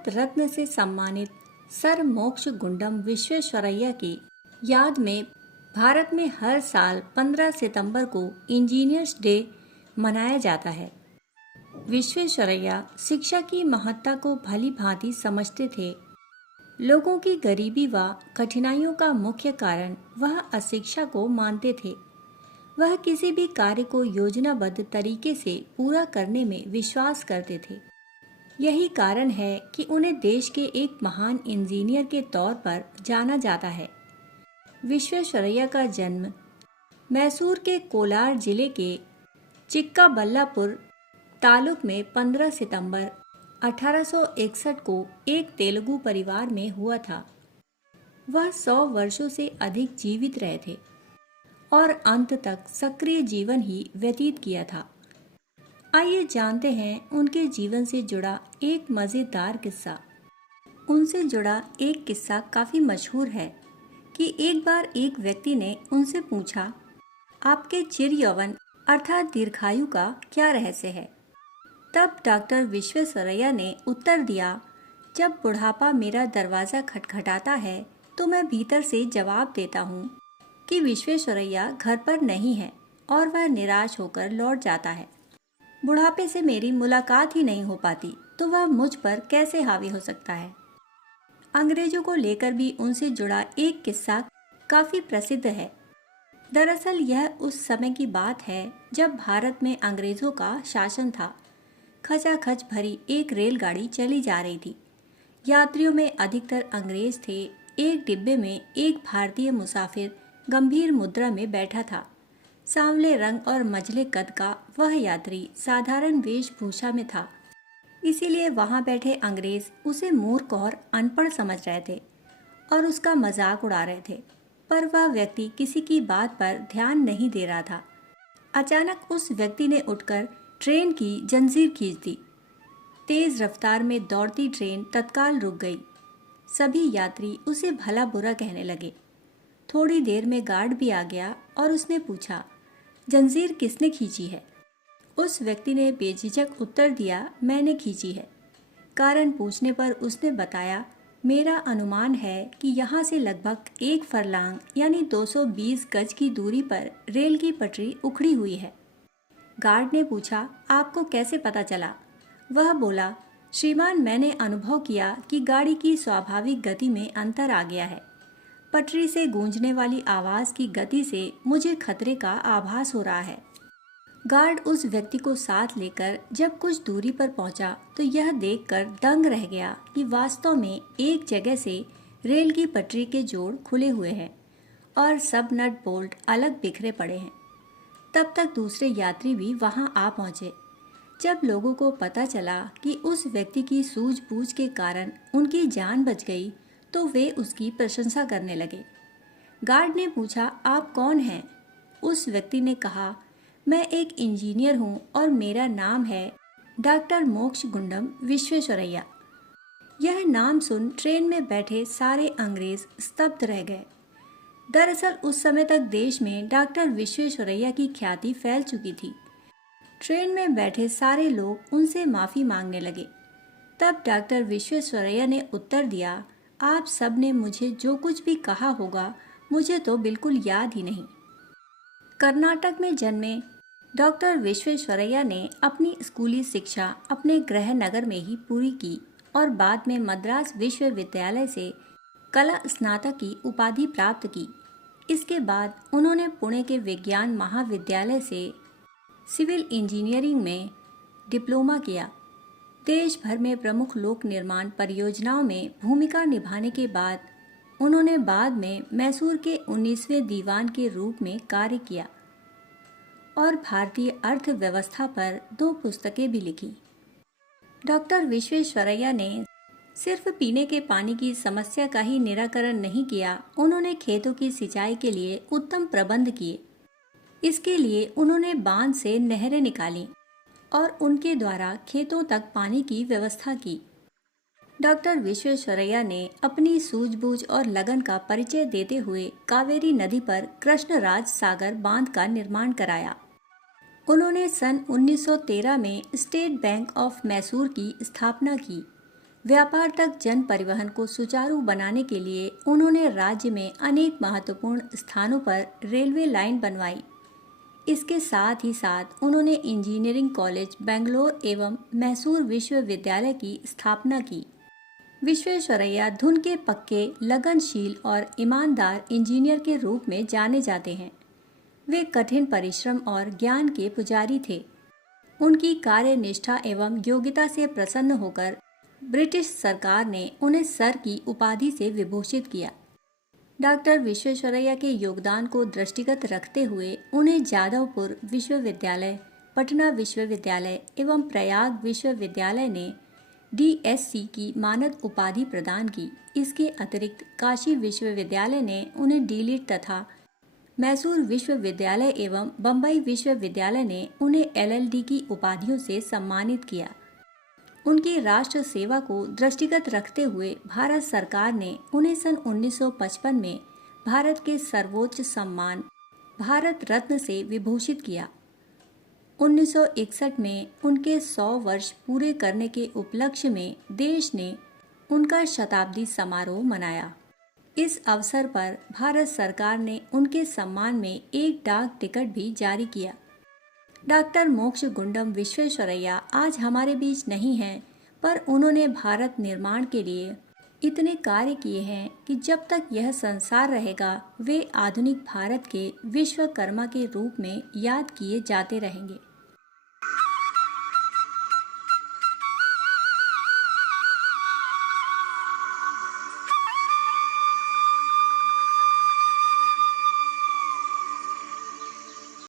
भारत रत्न से सम्मानित सर मोक्ष गुंडम विश्वेश्वरैया की याद में भारत में हर साल 15 सितंबर को इंजीनियर्स डे मनाया जाता है। विश्वेश्वरैया शिक्षा की महत्ता को भली भांति समझते थे। लोगों की गरीबी व कठिनाइयों का मुख्य कारण वह अशिक्षा को मानते थे। वह किसी भी कार्य को योजनाबद्ध तरीके से पूरा करने में विश्वास करते थे। यही कारण है कि उन्हें देश के एक महान इंजीनियर के तौर पर जाना जाता है। विश्वेश्वरैया का जन्म मैसूर के कोलार जिले के चिक्काबल्लापुर तालुक में 15 सितंबर 1861 को एक तेलुगु परिवार में हुआ था। वह 100 वर्षों से अधिक जीवित रहे थे और अंत तक सक्रिय जीवन ही व्यतीत किया था। आइए जानते हैं उनके जीवन से जुड़ा एक मज़ेदार किस्सा। उनसे जुड़ा एक किस्सा काफ़ी मशहूर है कि एक बार एक व्यक्ति ने उनसे पूछा, आपके चिर यौवन अर्थात दीर्घायु का क्या रहस्य है। तब डॉक्टर विश्वेश्वरैया ने उत्तर दिया, जब बुढ़ापा मेरा दरवाज़ा खटखटाता है तो मैं भीतर से जवाब देता हूँ कि विश्वेश्वरैया घर पर नहीं है और वह निराश होकर लौट जाता है। बुढ़ापे से मेरी मुलाकात ही नहीं हो पाती तो वह मुझ पर कैसे हावी हो सकता है। अंग्रेजों को लेकर भी उनसे जुड़ा एक किस्सा काफ़ी प्रसिद्ध है। दरअसल यह उस समय की बात है जब भारत में अंग्रेजों का शासन था। खचाखच भरी एक रेलगाड़ी चली जा रही थी। यात्रियों में अधिकतर अंग्रेज थे। एक डिब्बे में एक भारतीय मुसाफिर गंभीर मुद्रा में बैठा था। सांवले रंग और मझले कद का वह यात्री साधारण वेशभूषा में था, इसीलिए वहां बैठे अंग्रेज उसे मूर्ख और अनपढ़ समझ रहे थे और उसका मजाक उड़ा रहे थे। पर वह व्यक्ति किसी की बात पर ध्यान नहीं दे रहा था। अचानक उस व्यक्ति ने उठकर ट्रेन की जंजीर खींच दी। तेज रफ्तार में दौड़ती ट्रेन तत्काल रुक गई। सभी यात्री उसे भला बुरा कहने लगे। थोड़ी देर में गार्ड भी आ गया और उसने पूछा, जंजीर किसने खींची है। उस व्यक्ति ने बेझिझक उत्तर दिया, मैंने खींची है। कारण पूछने पर उसने बताया, मेरा अनुमान है कि यहाँ से लगभग 1 फरलांग यानी 220 गज की दूरी पर रेल की पटरी उखड़ी हुई है। गार्ड ने पूछा, आपको कैसे पता चला। वह बोला, श्रीमान मैंने अनुभव किया कि गाड़ी की स्वाभाविक गति में अंतर आ गया है। पटरी से गूंजने वाली आवाज़ की गति से मुझे खतरे का आभास हो रहा है। गार्ड उस व्यक्ति को साथ लेकर जब कुछ दूरी पर पहुंचा तो यह देखकर दंग रह गया कि वास्तव में एक जगह से रेल की पटरी के जोड़ खुले हुए हैं और सब नट बोल्ट अलग बिखरे पड़े हैं। तब तक दूसरे यात्री भी वहां आ पहुंचे। जब लोगों को पता चला कि उस व्यक्ति की सूझबूझ के कारण उनकी जान बच गई तो वे उसकी प्रशंसा करने लगे। गार्ड ने पूछा, आप कौन हैं? उस व्यक्ति ने कहा, मैं एक इंजीनियर हूँ और मेरा नाम है डॉक्टर मोक्ष गुंडम विश्वेश्वरैया। यह नाम सुन ट्रेन में बैठे सारे अंग्रेज स्तब्ध रह गए। दरअसल उस समय तक देश में डॉक्टर विश्वेश्वरैया की ख्याति फैल चुकी थी। ट्रेन में बैठे सारे लोग उनसे माफ़ी मांगने लगे। तब डॉक्टर विश्वेश्वरैया ने उत्तर दिया, आप सब ने मुझे जो कुछ भी कहा होगा मुझे तो बिल्कुल याद ही नहीं। कर्नाटक में जन्मे डॉक्टर विश्वेश्वरैया ने अपनी स्कूली शिक्षा अपने गृह नगर में ही पूरी की और बाद में मद्रास विश्वविद्यालय से कला स्नातक की उपाधि प्राप्त की। इसके बाद उन्होंने पुणे के विज्ञान महाविद्यालय से सिविल इंजीनियरिंग में डिप्लोमा किया। देश भर में प्रमुख लोक निर्माण परियोजनाओं में भूमिका निभाने के बाद उन्होंने बाद में मैसूर के 19वें दीवान के रूप में कार्य किया और भारतीय अर्थव्यवस्था पर 2 पुस्तकें भी लिखी। डॉक्टर विश्वेश्वरैया ने सिर्फ पीने के पानी की समस्या का ही निराकरण नहीं किया, उन्होंने खेतों की सिंचाई के लिए उत्तम प्रबंध किए। इसके लिए उन्होंने बांध से नहरें निकाली और उनके द्वारा खेतों तक पानी की व्यवस्था की। डॉक्टर विश्वेश्वरैया ने अपनी सूझबूझ और लगन का परिचय देते हुए कावेरी नदी पर कृष्णराज सागर बांध का निर्माण कराया। उन्होंने सन 1913 में स्टेट बैंक ऑफ मैसूर की स्थापना की। व्यापार तक जन परिवहन को सुचारू बनाने के लिए उन्होंने राज्य में अनेक महत्वपूर्ण स्थानों पर रेलवे लाइन बनवाई। इसके साथ ही साथ उन्होंने इंजीनियरिंग कॉलेज बेंगलोर एवं मैसूर विश्वविद्यालय की स्थापना की। विश्वेश्वरैया धुन के पक्के, लगनशील और ईमानदार इंजीनियर के रूप में जाने जाते हैं। वे कठिन परिश्रम और ज्ञान के पुजारी थे। उनकी कार्यनिष्ठा एवं योग्यता से प्रसन्न होकर ब्रिटिश सरकार ने उन्हें सर की उपाधि से विभूषित किया। डॉक्टर विश्वेश्वरैया के योगदान को दृष्टिगत रखते हुए उन्हें जादवपुर विश्वविद्यालय, पटना विश्वविद्यालय एवं प्रयाग विश्वविद्यालय ने DSc की मानद उपाधि प्रदान की। इसके अतिरिक्त काशी विश्वविद्यालय ने उन्हें D.Litt तथा मैसूर विश्वविद्यालय एवं बम्बई विश्वविद्यालय ने उन्हें LL.D की उपाधियों से सम्मानित किया। उनकी राष्ट्र सेवा को दृष्टिगत रखते हुए भारत सरकार ने उन्हें सन 1955 में भारत के सर्वोच्च सम्मान भारत रत्न से विभूषित किया। 1961 में उनके 100 वर्ष पूरे करने के उपलक्ष्य में देश ने उनका शताब्दी समारोह मनाया। इस अवसर पर भारत सरकार ने उनके सम्मान में एक डाक टिकट भी जारी किया। डॉक्टर मोक्ष गुंडम विश्वेश्वरैया आज हमारे बीच नहीं हैं, पर उन्होंने भारत निर्माण के लिए इतने कार्य किए हैं कि जब तक यह संसार रहेगा वे आधुनिक भारत के विश्वकर्मा के रूप में याद किए जाते रहेंगे।